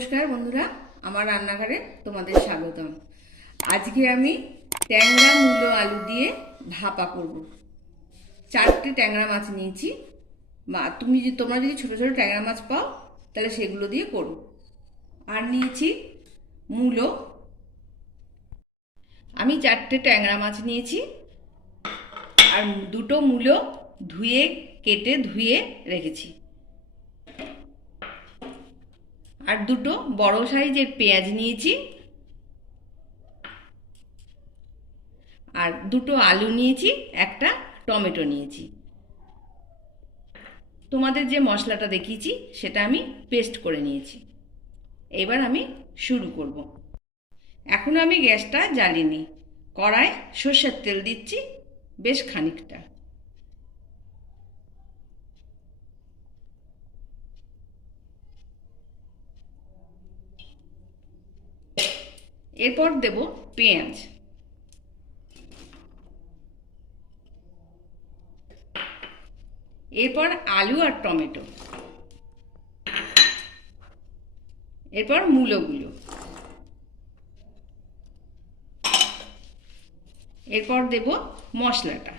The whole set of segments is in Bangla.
নমস্কার বন্ধুরা, আমার রান্নাঘরে তোমাদের স্বাগতম। আজকে আমি ট্যাংরা মূলো আলু দিয়ে ভাপা করব। 4টে ট্যাংরা মাছ নিয়েছি। তোমরা যদি ছোটো ছোটো ট্যাংরা মাছ পাও তাহলে সেগুলো দিয়ে করো। আর নিয়েছি মূলো। আমি 4টে ট্যাংরা মাছ নিয়েছি আর 2টো মূলো কেটে ধুয়ে রেখেছি। আর 2টো বড় সাইজের পেঁয়াজ নিয়েছি আর 2টো আলু নিয়েছি, একটা টমেটো নিয়েছি। তোমাদের যে মশলাটা দেখিয়েছি সেটা আমি পেস্ট করে নিয়েছি। এবার আমি শুরু করব। এখন আমি গ্যাসটা জ্বালিনি, কড়ায় সর্ষের তেল দিচ্ছি বেশ খানিকটা। এরপর দেব পেঁয়াজ, এরপর আলু আর টমেটো, এরপর মূলোগুলো, এরপর দেব মশলাটা,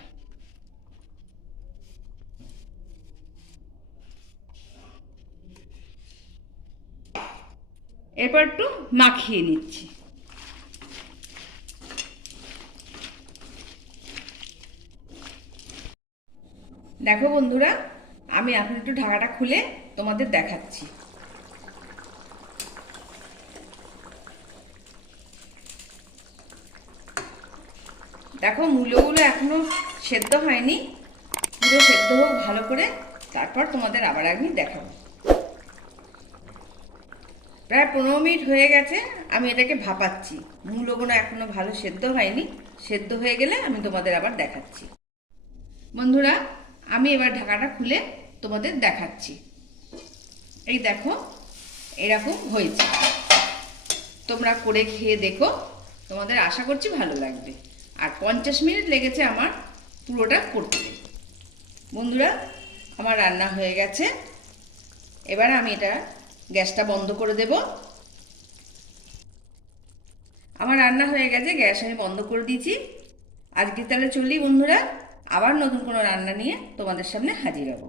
এরপর একটু মাখিয়ে নিচ্ছি। দেখো বন্ধুরা, আমি এখন একটু ঢাকাটা খুলে তোমাদের দেখাচ্ছি। দেখো মূলোগুলো এখনো সেদ্ধ হয়নি, পুরো সেদ্ধ হোক ভালো করে, তারপর তোমাদের আবার আমি দেখাবো। প্রায় 15 মিনিট হয়ে গেছে, আমি এটাকে ভাপাচ্ছি। মূলোগুলো এখনো ভালো সেদ্ধ হয়নি, সেদ্ধ হয়ে গেলে আমি তোমাদের আবার দেখাচ্ছি। বন্ধুরা, আমি এবার ঢাকাটা খুলে তোমাদের দেখাচ্ছি। এই দেখো, এরকম হয়েছে। তোমরা করে খেয়ে দেখো, তোমাদের আশা করছি ভালো লাগবে। আর 50 মিনিট লেগেছে আমার পুরোটা করতে। বন্ধুরা, আমার রান্না হয়ে গেছে। এবার আমি এটা গ্যাসটা বন্ধ করে দেব। আমার রান্না হয়ে গেছে, গ্যাস আমি বন্ধ করে দিয়েছি। আজকে তাহলে চলি বন্ধুরা, আবার নতুন কোনো রান্না নিয়ে তোমাদের সামনে হাজির হব।